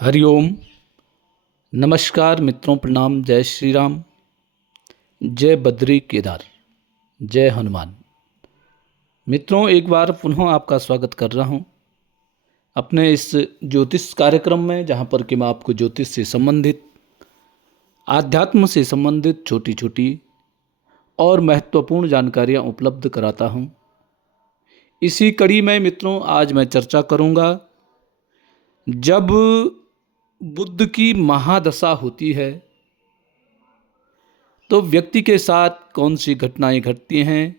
हरिओम। नमस्कार मित्रों, प्रणाम। जय श्री राम, जय बद्री केदार, जय हनुमान। मित्रों, एक बार पुनः आपका स्वागत कर रहा हूं अपने इस ज्योतिष कार्यक्रम में, जहां पर कि मैं आपको ज्योतिष से संबंधित, आध्यात्म से संबंधित छोटी छोटी और महत्वपूर्ण जानकारियां उपलब्ध कराता हूं। इसी कड़ी में मित्रों, आज मैं चर्चा करूंगा, जब बुध की महादशा होती है तो व्यक्ति के साथ कौन सी घटनाएं घटती हैं,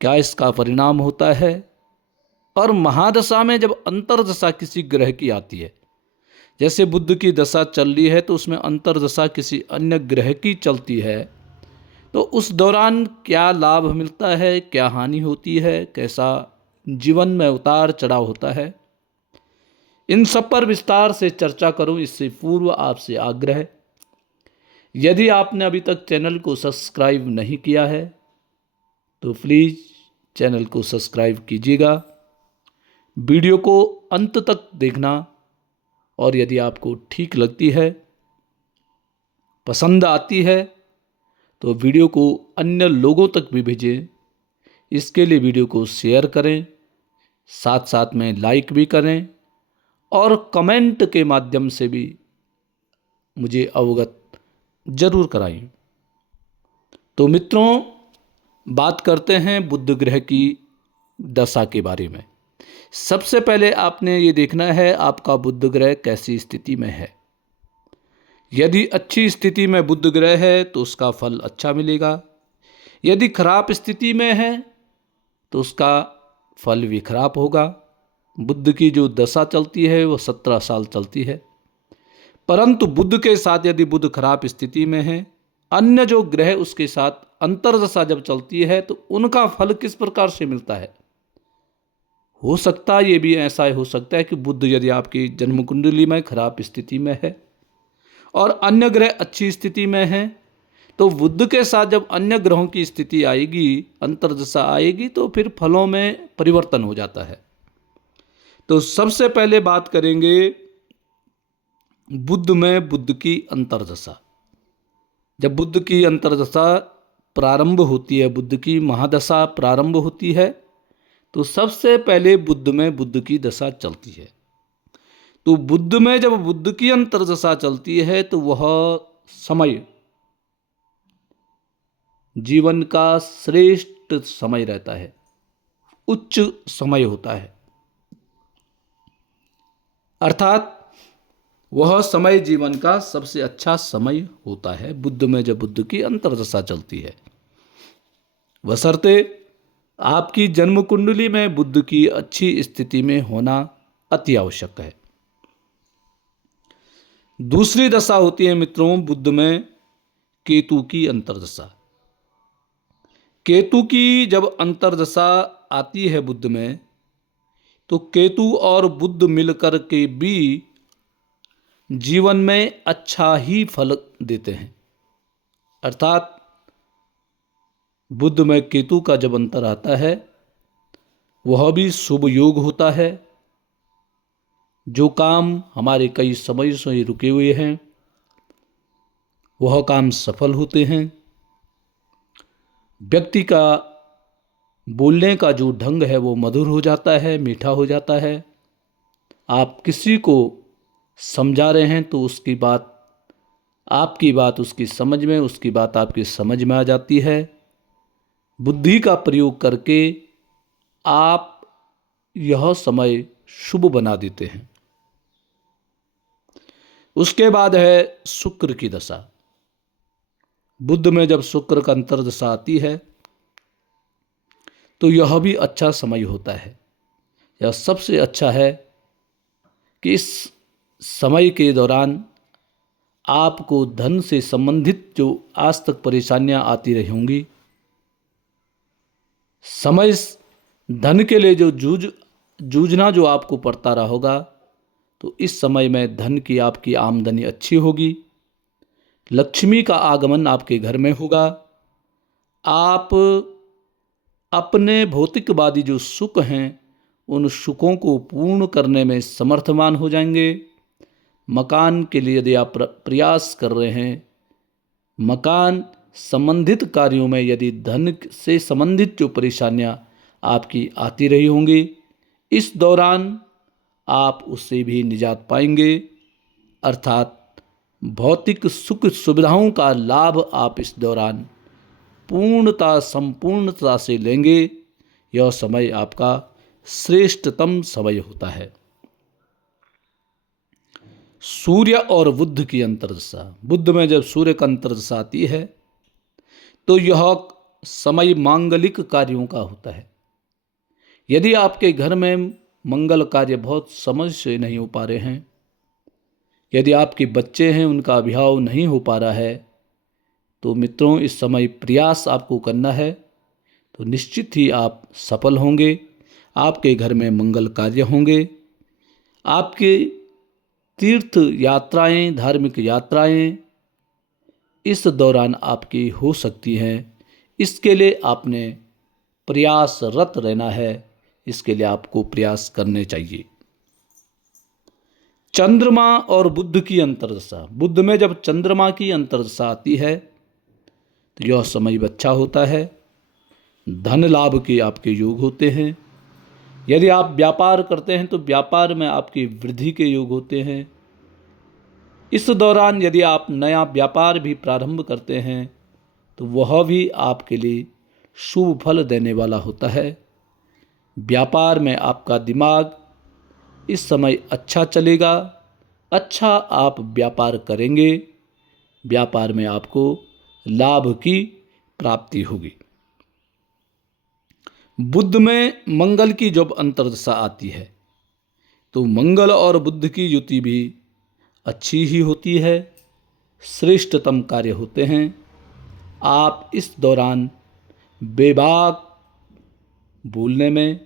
क्या इसका परिणाम होता है। और महादशा में जब अंतर्दशा किसी ग्रह की आती है, जैसे बुध की दशा चल रही है तो उसमें अंतर्दशा किसी अन्य ग्रह की चलती है, तो उस दौरान क्या लाभ मिलता है, क्या हानि होती है, कैसा जीवन में उतार चढ़ाव होता है, इन सब पर विस्तार से चर्चा करूं। इससे पूर्व आपसे आग्रह, यदि आपने अभी तक चैनल को सब्सक्राइब नहीं किया है तो प्लीज़ चैनल को सब्सक्राइब कीजिएगा, वीडियो को अंत तक देखना, और यदि आपको ठीक लगती है, पसंद आती है, तो वीडियो को अन्य लोगों तक भी भेजें। इसके लिए वीडियो को शेयर करें, साथ साथ में लाइक भी करें और कमेंट के माध्यम से भी मुझे अवगत जरूर कराएं। तो मित्रों, बात करते हैं बुध ग्रह की दशा के बारे में। सबसे पहले आपने ये देखना है आपका बुध ग्रह कैसी स्थिति में है। यदि अच्छी स्थिति में बुध ग्रह है तो उसका फल अच्छा मिलेगा, यदि खराब स्थिति में है तो उसका फल भी खराब होगा। बुध की जो दशा चलती है वो 17 साल चलती है, परंतु बुध के साथ यदि बुध खराब स्थिति में है, अन्य जो ग्रह उसके साथ अंतर्दशा जब चलती है तो उनका फल किस प्रकार से मिलता है। हो सकता है, ये भी ऐसा हो सकता है कि बुध यदि आपकी जन्म कुंडली में खराब स्थिति में है और अन्य ग्रह अच्छी स्थिति में है, तो बुध के साथ जब अन्य ग्रहों की स्थिति आएगी, अंतर्दशा आएगी, तो फिर फलों में परिवर्तन हो जाता है। तो सबसे पहले बात करेंगे बुध में बुध की अंतर्दशा। जब बुध की अंतर्दशा प्रारंभ होती है, बुध की महादशा प्रारंभ होती है, तो सबसे पहले बुध में बुध की दशा चलती है। तो बुध में जब बुध की अंतर्दशा चलती है तो वह समय जीवन का श्रेष्ठ समय रहता है, उच्च समय होता है, अर्थात वह समय जीवन का सबसे अच्छा समय होता है बुध में जब बुध की अंतर्दशा चलती है, बशर्ते आपकी जन्म कुंडली में बुध की अच्छी स्थिति में होना अति आवश्यक है। दूसरी दशा होती है मित्रों बुध में केतु की अंतर्दशा। केतु की जब अंतर्दशा आती है बुध में, तो केतु और बुध मिलकर के भी जीवन में अच्छा ही फल देते हैं, अर्थात बुध में केतु का जब अंतर आता है वह भी शुभ योग होता है। जो काम हमारे कई समय से रुके हुए हैं वह काम सफल होते हैं। व्यक्ति का बोलने का जो ढंग है वो मधुर हो जाता है, मीठा हो जाता है। आप किसी को समझा रहे हैं तो उसकी बात, आपकी बात उसकी समझ में, उसकी बात आपकी समझ में आ जाती है। बुद्धि का प्रयोग करके आप यह समय शुभ बना देते हैं। उसके बाद है शुक्र की दशा। बुध में जब शुक्र का अंतर्दशा आती है तो यह भी अच्छा समय होता है। यह सबसे अच्छा है कि इस समय के दौरान आपको धन से संबंधित जो आज तक परेशानियां आती रही होंगी, समय धन के लिए जो जूझना जो आपको पड़ता रहा होगा, तो इस समय में धन की आपकी आमदनी अच्छी होगी, लक्ष्मी का आगमन आपके घर में होगा। आप अपने भौतिकवादी जो सुख हैं उन सुखों को पूर्ण करने में समर्थवान हो जाएंगे। मकान के लिए यदि आप प्रयास कर रहे हैं, मकान संबंधित कार्यों में यदि धन से संबंधित जो परेशानियां आपकी आती रही होंगी, इस दौरान आप उससे भी निजात पाएंगे, अर्थात भौतिक सुख सुविधाओं का लाभ आप इस दौरान संपूर्णता से लेंगे। यह समय आपका श्रेष्ठतम समय होता है। सूर्य और बुध की अंतर्दशा, बुध में जब सूर्य का अंतर्दशा आती है तो यह समय मांगलिक कार्यों का होता है। यदि आपके घर में मंगल कार्य बहुत समझ से नहीं हो पा रहे हैं, यदि आपके बच्चे हैं उनका विवाह नहीं हो पा रहा है, तो मित्रों इस समय प्रयास आपको करना है, तो निश्चित ही आप सफल होंगे। आपके घर में मंगल कार्य होंगे। आपके तीर्थ यात्राएं, धार्मिक यात्राएं इस दौरान आपकी हो सकती हैं। इसके लिए आपने प्रयासरत रहना है, इसके लिए आपको प्रयास करने चाहिए। चंद्रमा और बुध की अंतर्दशा, बुध में जब चंद्रमा की अंतर्दशा आती है तो यह समय अच्छा होता है। धन लाभ के आपके योग होते हैं। यदि आप व्यापार करते हैं तो व्यापार में आपकी वृद्धि के योग होते हैं। इस दौरान यदि आप नया व्यापार भी प्रारंभ करते हैं तो वह भी आपके लिए शुभ फल देने वाला होता है। व्यापार में आपका दिमाग इस समय अच्छा चलेगा, अच्छा आप व्यापार करेंगे, व्यापार में आपको लाभ की प्राप्ति होगी। बुध में मंगल की जब अंतर्दशा आती है तो मंगल और बुध की युति भी अच्छी ही होती है, श्रेष्ठतम कार्य होते हैं। आप इस दौरान बेबाक बोलने में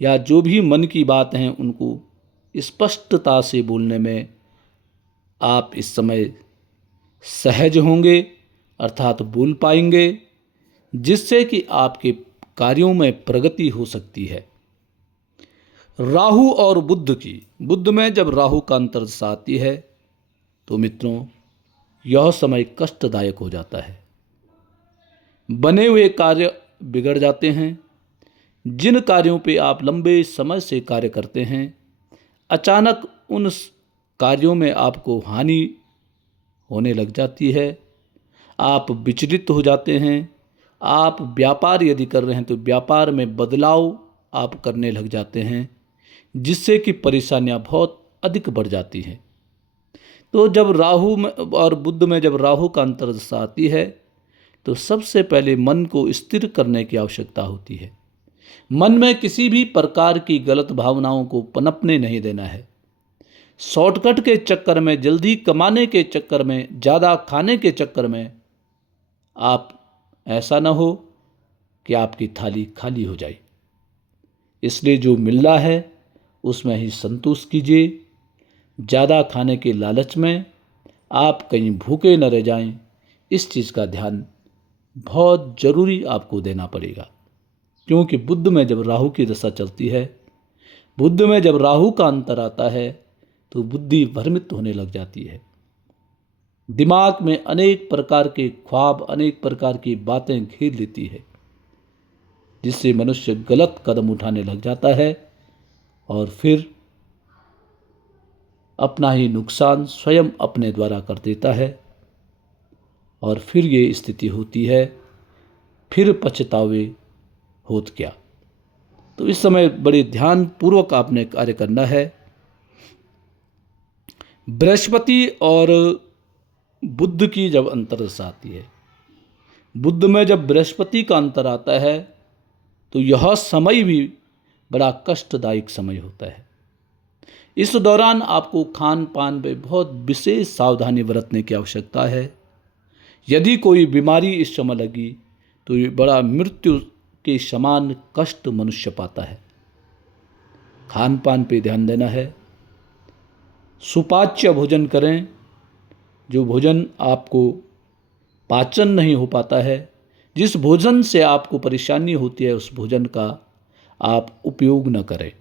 या जो भी मन की बात हैं उनको स्पष्टता से बोलने में आप इस समय सहज होंगे, अर्थात बोल पाएंगे, जिससे कि आपके कार्यों में प्रगति हो सकती है। राहु और बुध की, बुध में जब राहु का अंतर्दशा आती है तो मित्रों यह समय कष्टदायक हो जाता है। बने हुए कार्य बिगड़ जाते हैं। जिन कार्यों पे आप लंबे समय से कार्य करते हैं, अचानक उन कार्यों में आपको हानि होने लग जाती है। आप विचलित हो जाते हैं। आप व्यापार यदि कर रहे हैं तो व्यापार में बदलाव आप करने लग जाते हैं, जिससे कि परेशानियां बहुत अधिक बढ़ जाती हैं। तो जब राहु में और बुध में जब राहु का अंतर्दशा आती है तो सबसे पहले मन को स्थिर करने की आवश्यकता होती है। मन में किसी भी प्रकार की गलत भावनाओं को पनपने नहीं देना है। शॉर्टकट के चक्कर में, जल्दी कमाने के चक्कर में, ज़्यादा खाने के चक्कर में आप ऐसा ना हो कि आपकी थाली खाली हो जाए। इसलिए जो मिल रहा है उसमें ही संतुष्ट कीजिए। ज़्यादा खाने के लालच में आप कहीं भूखे न रह जाएं, इस चीज़ का ध्यान बहुत ज़रूरी आपको देना पड़ेगा। क्योंकि बुध में जब राहु की दशा चलती है, बुध में जब राहु का अंतर आता है तो बुद्धि भ्रमित होने लग जाती है। दिमाग में अनेक प्रकार के ख्वाब, अनेक प्रकार की बातें घेर लेती है, जिससे मनुष्य गलत कदम उठाने लग जाता है और फिर अपना ही नुकसान स्वयं अपने द्वारा कर देता है। और फिर ये स्थिति होती है, फिर पछतावे होत क्या। तो इस समय बड़े ध्यान पूर्वक आपने कार्य करना है। बृहस्पति और बुध की जब अंतर्दशा आती है, बुध में जब बृहस्पति का अंतर आता है तो यह समय भी बड़ा कष्टदायक समय होता है। इस दौरान आपको खान पान में बहुत विशेष सावधानी बरतने की आवश्यकता है। यदि कोई बीमारी इस समय लगी तो ये बड़ा मृत्यु के समान कष्ट मनुष्य पाता है। खान पान पे ध्यान देना है। सुपाच्य भोजन करें। जो भोजन आपको पाचन नहीं हो पाता है, जिस भोजन से आपको परेशानी होती है, उस भोजन का आप उपयोग न करें।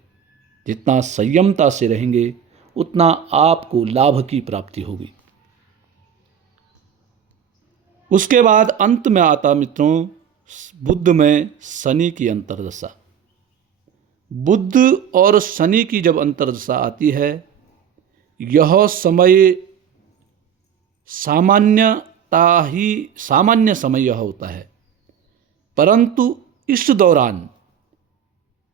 जितना संयमता से रहेंगे उतना आपको लाभ की प्राप्ति होगी। उसके बाद अंत में आता मित्रों बुध में शनि की अंतर्दशा। बुध और शनि की जब अंतर्दशा आती है, यह समय सामान्य समय यह होता है, परंतु इस दौरान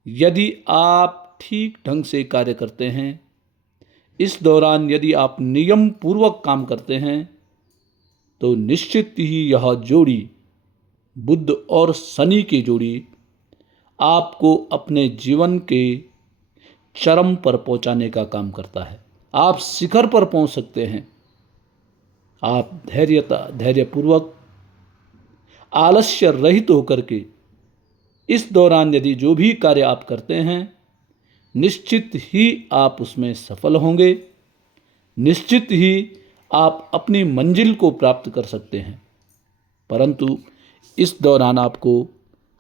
यदि आप ठीक ढंग से कार्य करते हैं, इस दौरान यदि आप नियम पूर्वक काम करते हैं, तो निश्चित ही यह जोड़ी बुध और शनि की जोड़ी आपको अपने जीवन के चरम पर पहुंचाने का काम करता है। आप शिखर पर पहुंच सकते हैं। आप धैर्यपूर्वक आलस्य रहित होकर के इस दौरान यदि जो भी कार्य आप करते हैं, निश्चित ही आप उसमें सफल होंगे, निश्चित ही आप अपनी मंजिल को प्राप्त कर सकते हैं। परंतु इस दौरान आपको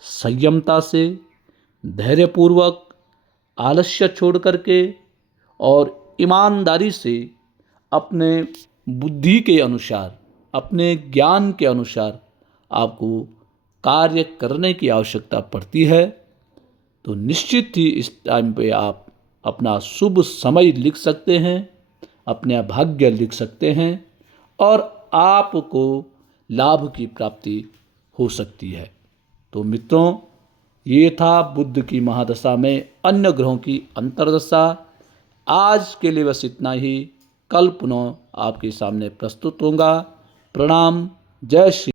संयमता से, धैर्यपूर्वक, आलस्य छोड़ करके और ईमानदारी से अपने बुद्धि के अनुसार, अपने ज्ञान के अनुसार आपको कार्य करने की आवश्यकता पड़ती है। तो निश्चित ही इस टाइम पे आप अपना शुभ समय लिख सकते हैं, अपना भाग्य लिख सकते हैं और आपको लाभ की प्राप्ति हो सकती है। तो मित्रों, ये था बुध की महादशा में अन्य ग्रहों की अंतर्दशा। आज के लिए बस इतना ही। कल पुनः आपके सामने प्रस्तुत होगा। प्रणाम। जय श्री